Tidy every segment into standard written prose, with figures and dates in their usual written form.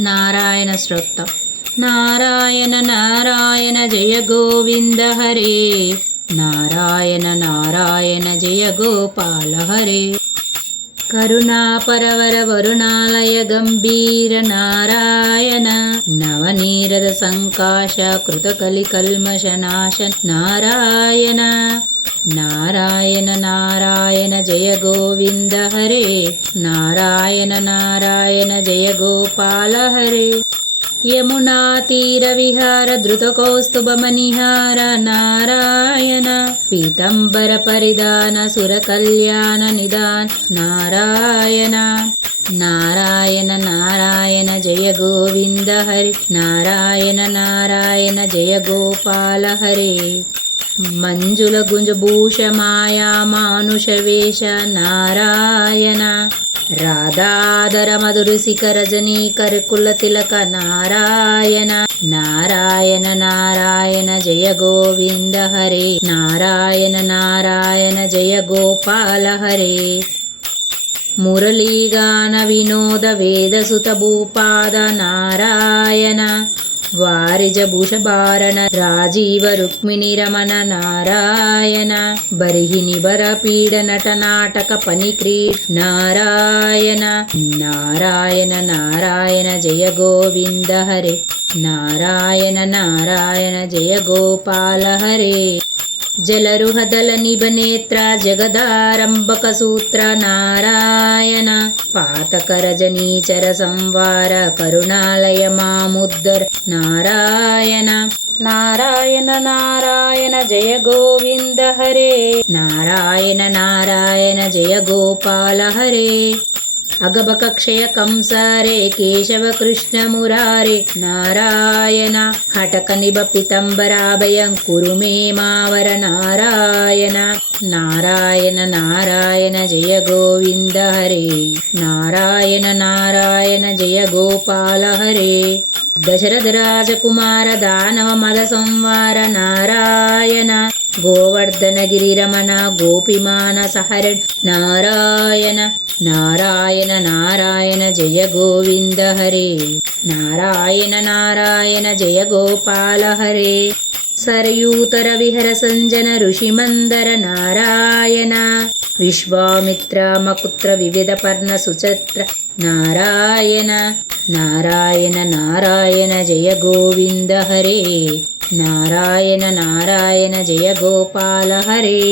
నారాయణ స్తోత్రం. నారాయణ నారాయణ జయ గోవింద హరే, నారాయణ నారాయణ జయ గోపాల హరే. కరుణాపరవర వరుణాలయ గంభీర నారాయణ, నవనీరద సంకాశ కృతకలి కల్మషనాశ నారాయణ. నారాయణ నారాయణ జయ గోవింద హరే, నారాయణ నారాయణ జయ గోపాల హరే. యమునా తీర విహార ధృత కౌస్తుభ మణిహార నారాయణ, పీతంబర పరిధాన సుర కళ్యాణ నిదాన నారాయణ. నారాయణ నారాయణ జయ గోవింద హరి, నారాయణ నారాయణ జయ గోపాల హరే. మంజుల గుంజభూష మాయా మానుష వేష నారాయణ, రాధాధర మధురసిక రజనీకర కుల తిలక నారాయణ. నారాయణ నారాయణ జయ గోవింద హరే, నారాయణ నారాయణ జయ గోపాల హరే. మురళీగాన వినోద వేదసుత భూపాద నారాయణ, వారిజ భూషభారణ రాజీవ రుక్మిణి రమణ నారాయణ. బర్హిణి బర పీడ నట నాటక పనిక్రీ నారాయణ. నారాయణ నారాయణ జయ గోవింద హరే, నారాయణ నారాయణ జయ గోపాల హరే. జలరుహదల నిభనేత్ర జగదారంభక సూత్ర నారాయణ, పాతకరజనీచర సంవార కరుణాలయ మాముద్దర నారాయణ. నారాయణ నారాయణ జయ గోవింద హరే, నారాయణ నారాయణ జయ గోపాల హరే. అగబక క్షయ కంసారే కేశవ కృష్ణ మురారే నారాయణ. హటక నిబ పితంబరాభయం కురు మే మావర నారాయణ. నారాయణ నారాయణ జయ గోవింద హరే, నారాయణ నారాయణ జయ గోపాల హరే. దశరథ రాజకుమార దానవ మద సంవార నారాయణ, గోవర్ధన గిరిరమణ గోపిమాన సహరణ నారాయణ. నారాయణ నారాయణ జయ గోవింద హరే, నారాయణ నారాయణ జయ గోపాల హరే. సరయూతర విహర సంజన ఋషిమందర నారాయణ, విశ్వామిత్ర మకుత్ర వివిధ పర్ణ సుచత్ర నారాయణ. నారాయణ నారాయణ జయ గోవింద హరే, నారాయణ నారాయణ జయ గోపాల హరే.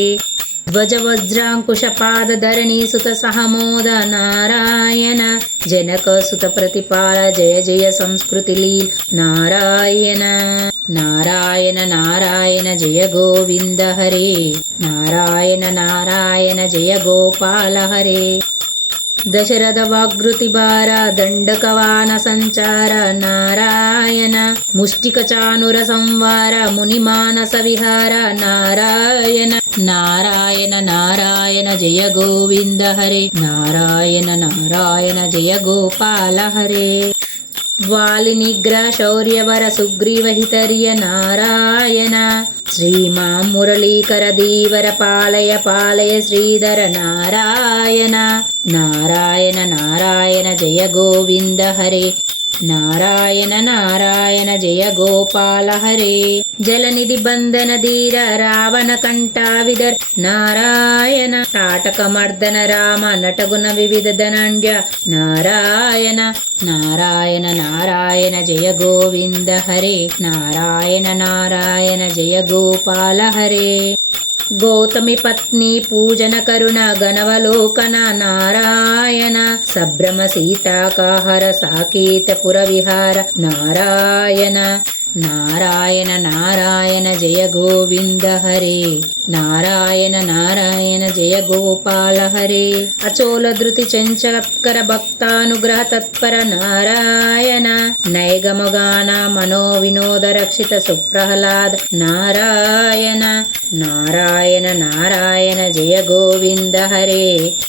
ధ్వజ వజ్రాంకుశ పాద ధరణీ సుత సహమోద నారాయణ, జనక సుత ప్రతిపాల జయ జయ సంస్కృతి లీల నారాయణ. నారాయణ నారాయణ జయ గోవింద హరే, నారాయణ నారాయణ జయ గోపాల హరే. దశరథ వాగృతి భార దండకవాన సంచార నారాయణ, ముష్టిక చానుర సంవార ముని మానస విహార నారాయణ. నారాయణ నారాయణ జయ గోవింద హరే, నారాయణ నారాయణ జయ గోపాల హరే. వాలి నిగ్రహ శౌర్యవర సుగ్రీవహితర్య నారాయణ, శ్రీమా మురళీకర ధీవర పాలయ పాలయ శ్రీధర నారాయణ. నారాయణ నారాయణ జయ గోవింద హరే, నారాయణ నారాయణ జయ గోపాల హరే. జలనిధి బంధన ధీర రావణ కంఠావిధర్ నారాయణ, తాటక మర్దన రామ నటగుణ వివిధ ధనంజ నారాయణ. నారాయణ నారాయణ జయ గోవింద హరే, నారాయణ నారాయణ జయ గోపాల హరే. గౌతమి పత్ని పూజన కరుణ గణవలోకన నారాయణ, సభ్రమ సీతాకాహర సాకేత పుర విహార నారాయణ. నారాయణ నారాయణ జయ గోవింద హరే, నారాయణ నారాయణ జయ గోపాల హరే. అచోల ధృతి చంచలత్కర భక్తానుగ్రహ తత్పర నారాయణ, నైగమగాన మనో వినోద రక్షిత సుప్రహ్లాద నారాయణ. నారాయణ నారాయణ జయ గోవింద హరే,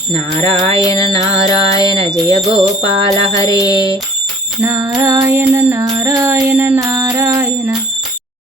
నారాయణ నారాయణ జయ గోపాల హరే. నారాయణ నారాయణ నారాయణ